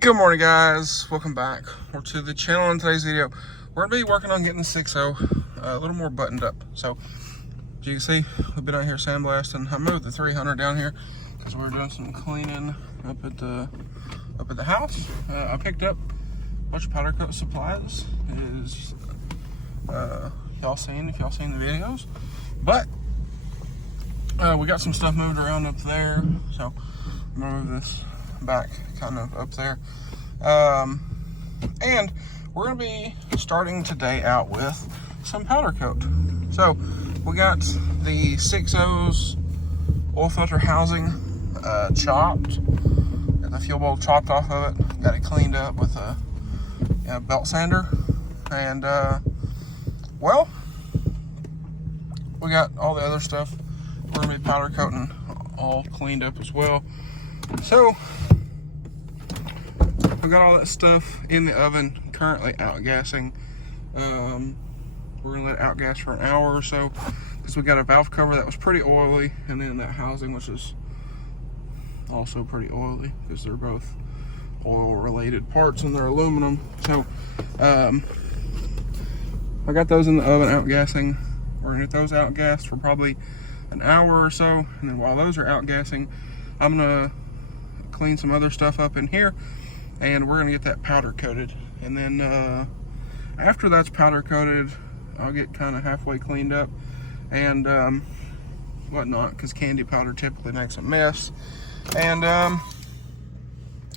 Good morning, guys. Welcome back to the channel. In today's video, we're gonna be working on getting the 6.0 a little more buttoned up. So as you can see, we've been out here sandblasting. I moved the 300 down here because we're doing some cleaning up at the house. I picked up a bunch of powder coat supplies, as y'all seen if y'all seen the videos. But we got some stuff moved around up there, so I'm gonna move this back kind of up there. And we're gonna be starting today out with some powder coat. So we got the 6.0's oil filter housing chopped, got the fuel bowl chopped off of it, got it cleaned up with a belt sander, and well, we got all the other stuff we're gonna be powder coating all cleaned up as well. So we got all that stuff in the oven, currently outgassing. We're gonna let it outgas for an hour or so because we got a valve cover that was pretty oily, and then that housing, which is also pretty oily because they're both oil related parts and they're aluminum. So I got those in the oven outgassing. We're gonna get those outgassed for probably an hour or so, and then while those are outgassing, I'm gonna clean some other stuff up in here, and we're gonna get that powder coated. And then after that's powder coated, I'll get kind of halfway cleaned up and whatnot, because candy powder typically makes a mess. And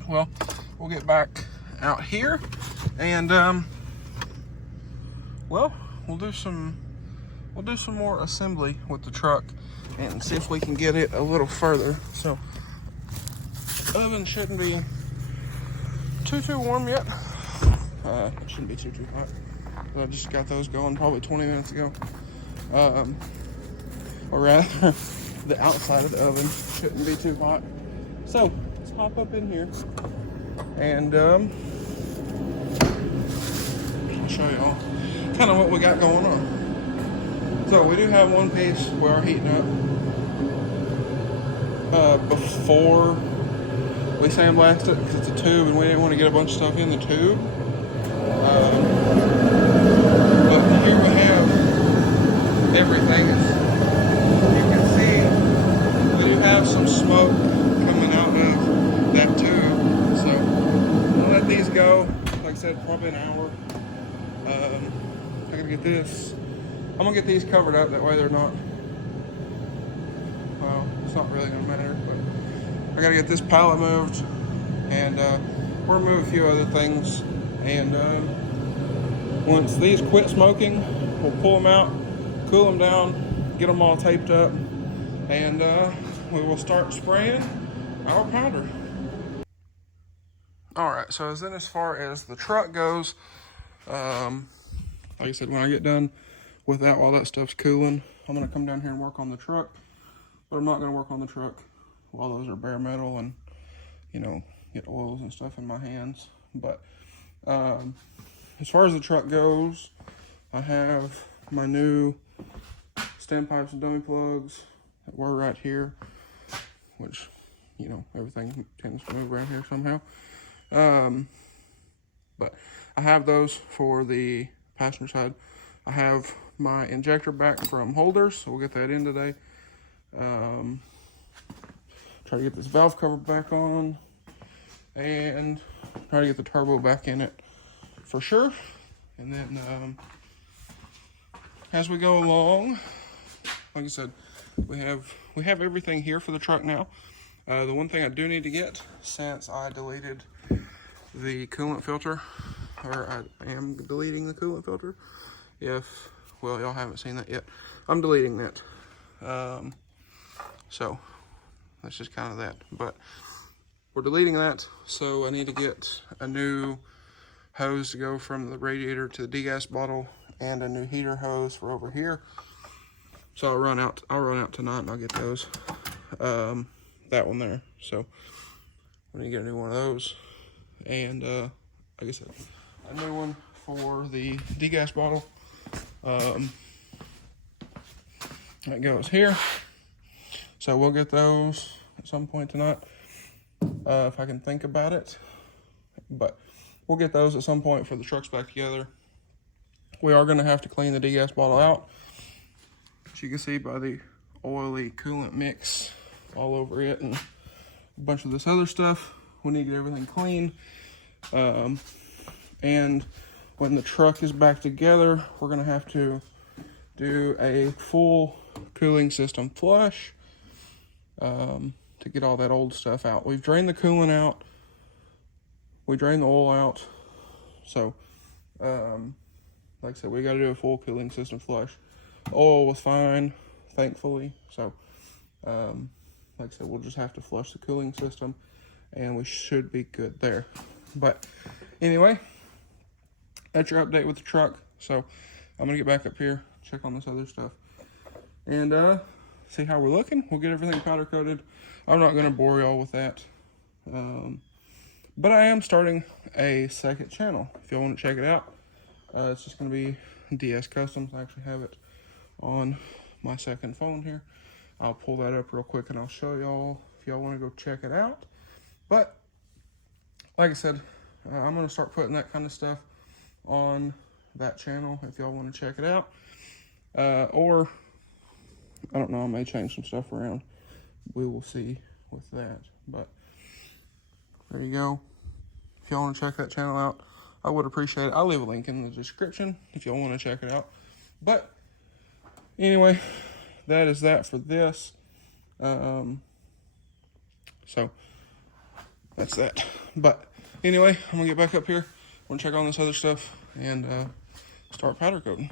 well, we'll get back out here, and well, we'll do some more assembly with the truck and see if we can get it a little further. So oven shouldn't be too warm yet. It shouldn't be too hot. I just got those going probably 20 minutes ago. Or rather, the outside of the oven shouldn't be too hot. So let's hop up in here, and I'll show y'all kind of what we got going on. So we do have one piece we are heating up before we sandblast it, because it's a tube and we didn't want to get a bunch of stuff in the tube. But here we have everything. As you can see, we do have some smoke coming out of that tube. So I'll let these go. Like I said, probably an hour. I gotta get this. I'm gonna get these covered up, that way they're not, well, it's not really gonna matter, but I gotta get this pallet moved, and we're gonna move a few other things, and once these quit smoking, we'll pull them out, cool them down, get them all taped up, and we will start spraying our powder. Alright, so then as far as the truck goes, like I said, when I get done with that, while that stuff's cooling, I'm gonna come down here and work on the truck, but I'm not gonna work on the truck while those are bare metal and, you know, get oils and stuff in my hands. But as far as the truck goes, I have my new stem pipes and dummy plugs that were right here, which, you know, everything tends to move around here somehow. But I have those for the passenger side. I have my injector back from Holders, so we'll get that in today. Try to get this valve cover back on, and try to get the turbo back in it for sure. And then as we go along, like I said, we have everything here for the truck now. The one thing I do need to get, since I deleted the coolant filter, or I am deleting the coolant filter, well, y'all haven't seen that yet, I'm deleting that. So that's just kind of that, but we're deleting that, so I need to get a new hose to go from the radiator to the degas bottle, and a new heater hose for over here. So I'll run out tonight and I'll get those, that one there. So we need to get a new one of those, and like I said, a new one for the degas bottle. That goes here. So we'll get those at some point tonight, if I can think about it. but we'll get those at some point for the truck's back together. We are going to have to clean the degas bottle out, as you can see by the oily coolant mix all over it and a bunch of this other stuff. We need to get everything clean, and when the truck is back together, we're going to have to do a full cooling system flush to get all that old stuff out. We've drained the coolant out, we drained the oil out, so like I said, we got to do a full cooling system flush. The oil was fine, thankfully, so like I said, we'll just have to flush the cooling system and we should be good there. But anyway, that's your update with the truck. So I'm gonna get back up here, check on this other stuff, and see how we're looking. We'll get everything powder coated. I'm not gonna bore y'all with that, but I am starting a second channel. If y'all want to check it out, it's just gonna be DS Customs. I actually have it on my second phone here. I'll pull that up real quick and I'll show y'all if y'all want to go check it out. But like I said, I'm gonna start putting that kind of stuff on that channel if y'all want to check it out, or I don't know, I may change some stuff around. We will see with that, but there you go. If y'all want to check that channel out, I would appreciate it. I'll leave a link in the description if y'all want to check it out. But anyway, that is that for this. So that's that. But anyway, I'm gonna get back up here. I'm gonna check on this other stuff and start powder coating.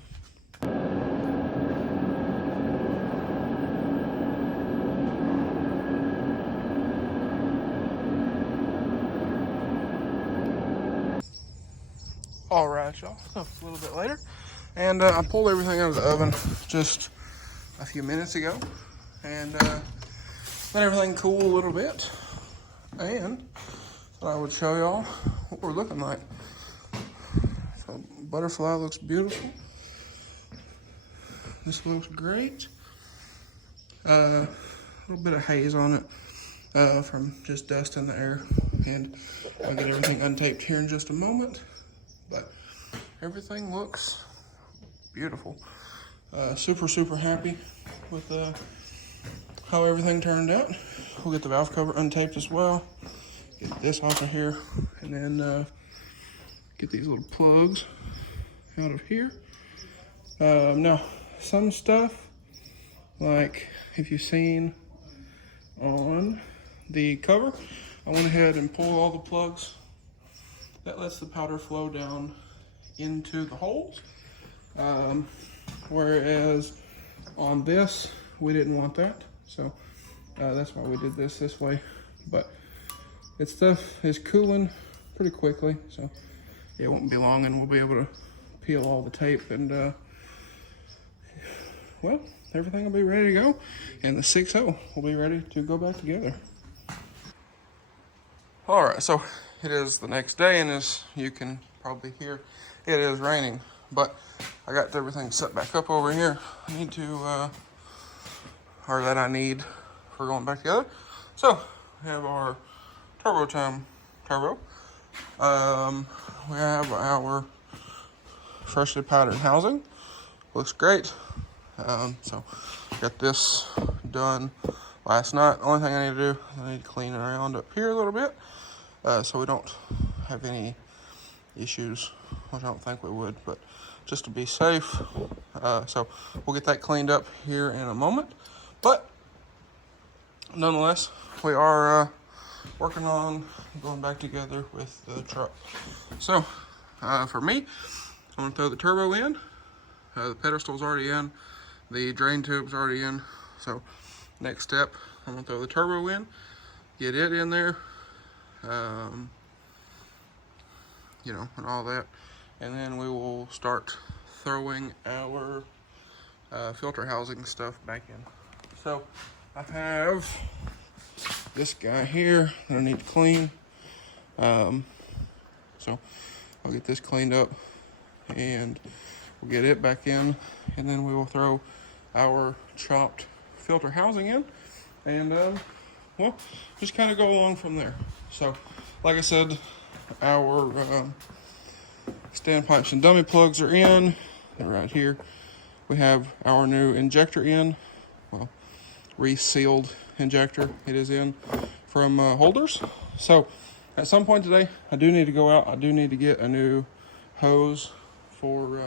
All right, y'all, a little bit later, and I pulled everything out of the oven just a few minutes ago, and let everything cool a little bit, and I would show y'all what we're looking like. So butterfly looks beautiful. This looks great. A little bit of haze on it from just dust in the air, and I'll get everything untaped here in just a moment. But everything looks beautiful. Super happy with how everything turned out. We'll get the valve cover untaped as well. Get this off of here, and then get these little plugs out of here. Now, some stuff, like if you've seen on the cover, I went ahead and pulled all the plugs. That lets the powder flow down into the holes. Whereas on this, we didn't want that. So that's why we did this way. But its stuff is cooling pretty quickly, so it won't be long and we'll be able to peel all the tape, and well, everything will be ready to go, and the 6.0 will be ready to go back together. All right, so it is the next day, and as you can probably hear, it is raining, but I got everything set back up over here. I need for going back together. So we have our turbo time turbo. We have our freshly powdered housing. Looks great. So got this done last night. The only thing I need to do, I need to clean around up here a little bit, so we don't have any issues, which I don't think we would, but just to be safe. So we'll get that cleaned up here in a moment. But nonetheless, we are working on going back together with the truck. So for me, I'm gonna throw the turbo in. The pedestal's already in. The drain tube's already in. So next step, I'm gonna throw the turbo in, get it in there, you know, and all that. And then we will start throwing our filter housing stuff back in. So I have this guy here that I need to clean. So I'll get this cleaned up and we'll get it back in, and then we will throw our chopped filter housing in, and well, just kind of go along from there. So like I said, our standpipes and dummy plugs are in. They're right here. We have our new injector in, well, resealed injector. It is in from Holders. So at some point today, I do need to go out. I do need to get a new hose for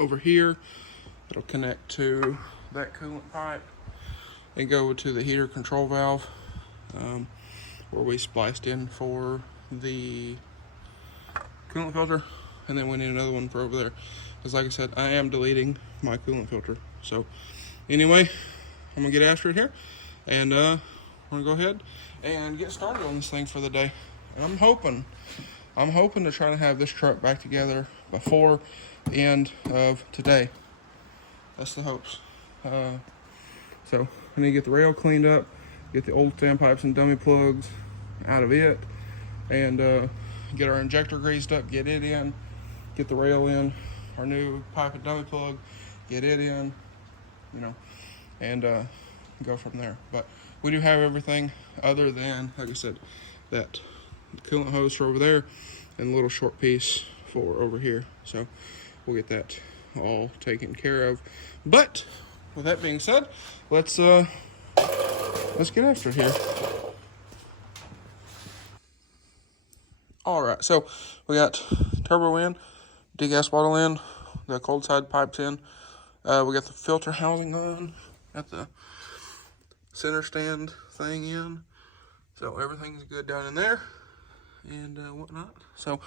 over here. It'll connect to that coolant pipe and go to the heater control valve where we spliced in for the coolant filter, and then we need another one for over there, because like I said, I am deleting my coolant filter. So anyway, I'm gonna get after it here, and we're gonna go ahead and get started on this thing for the day. And I'm hoping to try to have this truck back together before the end of today. That's the hopes. So I need to get the rail cleaned up, get the old standpipes and dummy plugs out of it, and get our injector greased up, get it in, get the rail in, our new pipe and dummy plug, get it in, you know, and go from there. But we do have everything other than, like I said, that coolant hose for over there and a little short piece for over here. So we'll get that all taken care of. But with that being said, let's get after it here. All right, so we got turbo in, degas bottle in, the cold side pipes in. We got the filter housing on, got the center stand thing in. So everything's good down in there and whatnot. So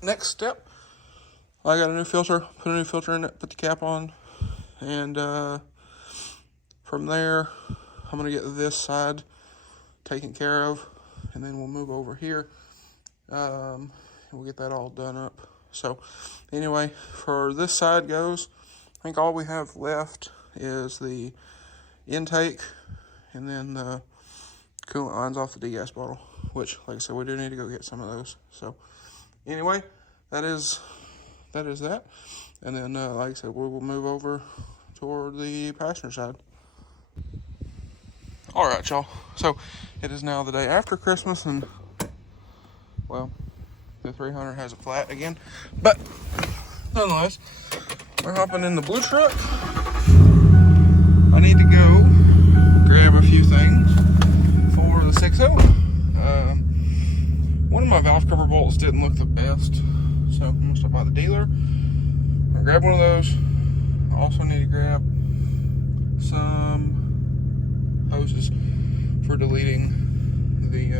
next step, I got a new filter, put a new filter in it, put the cap on, and from there, I'm gonna get this side taken care of, and then we'll move over here. We'll get that all done up. So anyway, for this side goes, I think all we have left is the intake and then the coolant lines off the degas bottle, which, like I said, we do need to go get some of those. So anyway, that is that. And then, like I said, we will move over toward the passenger side. All right, y'all. So it is now the day after Christmas, and well, the 300 has a flat again, but nonetheless, we're hopping in the blue truck. I need to go grab a few things for the 6.0. One of my valve cover bolts didn't look the best, so I'm gonna stop by the dealer. I'm gonna grab one of those. I also need to grab some hoses for deleting the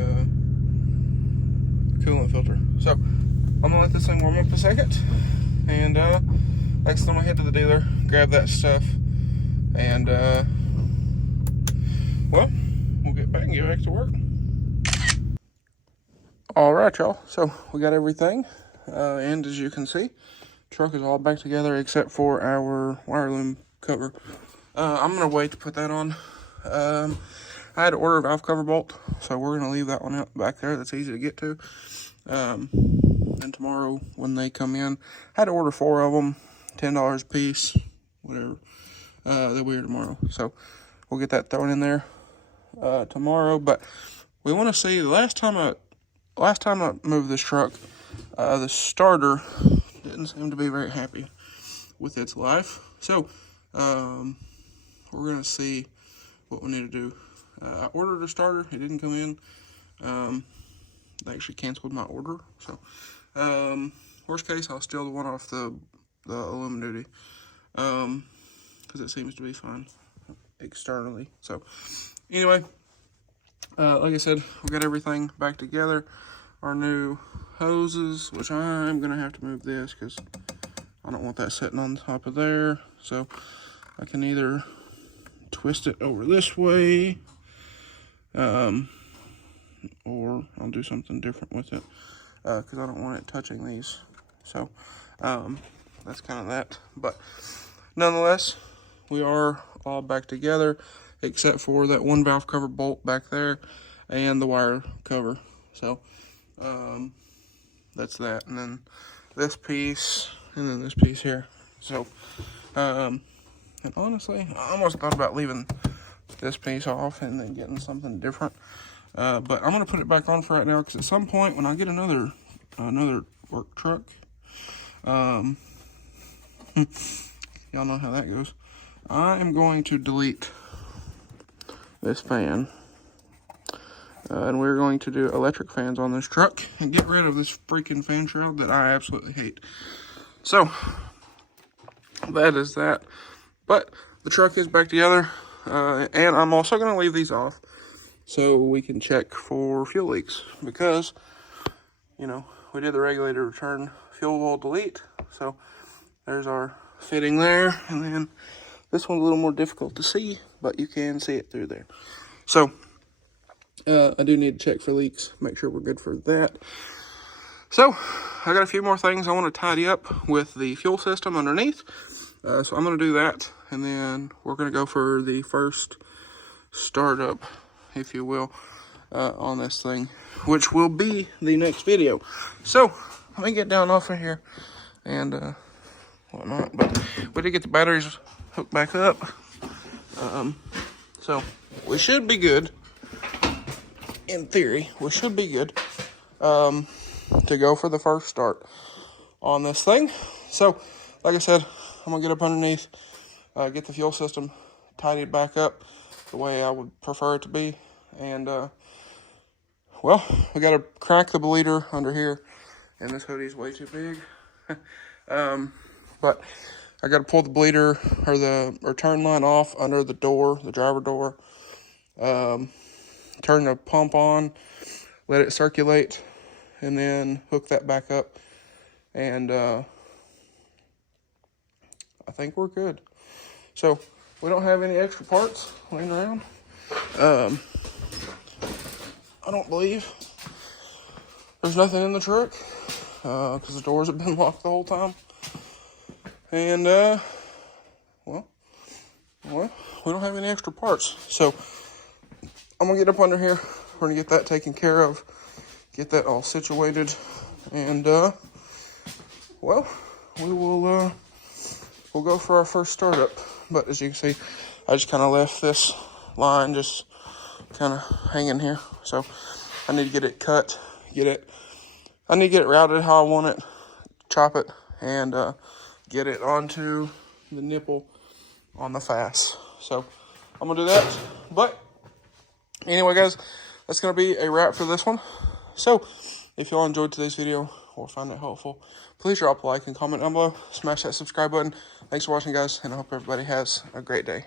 coolant filter. So I'm gonna let this thing warm up a second, and next I'm gonna head to the dealer, grab that stuff, and well, we'll get back and get back to work. All right, y'all. So we got everything, and as you can see, truck is all back together except for our wire loom cover. I'm gonna wait to put that on. I had to order a valve cover bolt, so we're gonna leave that one out back there. That's easy to get to. And tomorrow when they come in, I had to order 4 of them, $10 a piece, whatever. They'll be here tomorrow, so we'll get that thrown in there tomorrow. But we want to see, the last time I moved this truck, the starter didn't seem to be very happy with its life. So we're gonna see what we need to do. I ordered a starter, it didn't come in. They actually canceled my order. So worst case, I'll steal the one off the aluminum duty, because it seems to be fine externally. So anyway, like I said, we got everything back together. Our new hoses, which I'm gonna have to move this because I don't want that sitting on top of there. So I can either twist it over this way, or I'll do something different with it, because I don't want it touching these. So that's kind of that. But nonetheless, we are all back together except for that one valve cover bolt back there and the wire cover. So that's that, and then this piece, and then this piece here. So and honestly, I almost thought about leaving this piece off and then getting something different. But I'm gonna put it back on for right now, because at some point when I get another work truck, y'all know how that goes. I am going to delete this fan, and we're going to do electric fans on this truck and get rid of this freaking fan shroud that I absolutely hate. So that is that. But the truck is back together, and I'm also going to leave these off so we can check for fuel leaks, because, you know, we did the regulator return fuel wall delete. So there's our fitting there, and then this one's a little more difficult to see, but you can see it through there. So I do need to check for leaks, make sure we're good for that. So I got a few more things I want to tidy up with the fuel system underneath. So I'm going to do that, and then we're going to go for the first startup, if you will, on this thing, which will be the next video. So let me get down off of here and whatnot. But we did get the batteries hooked back up, so we should be good. In theory, we should be good to go for the first start on this thing. So, like I said, I'm gonna get up underneath, get the fuel system tidied back up the way I would prefer it to be, and well, we gotta crack the bleeder under here, and this hoodie's way too big. But I gotta pull the bleeder or the return line off under the door, the driver door. Turn the pump on, let it circulate, and then hook that back up, and I think we're good. So we don't have any extra parts laying around. I don't believe there's nothing in the truck, because the doors have been locked the whole time. And well, we don't have any extra parts. So I'm gonna get up under here. We're gonna get that taken care of, get that all situated, and well, we will we'll go for our first startup. But as you can see, I just kind of left this line just kind of hanging here. So I need to get it cut, I need to get it routed how I want it, chop it, and get it onto the nipple on the FAS. So I'm gonna do that. But anyway, guys, that's going to be a wrap for this one. So if y'all enjoyed today's video or found it helpful, please drop a like and comment down below. Smash that subscribe button. Thanks for watching, guys, and I hope everybody has a great day.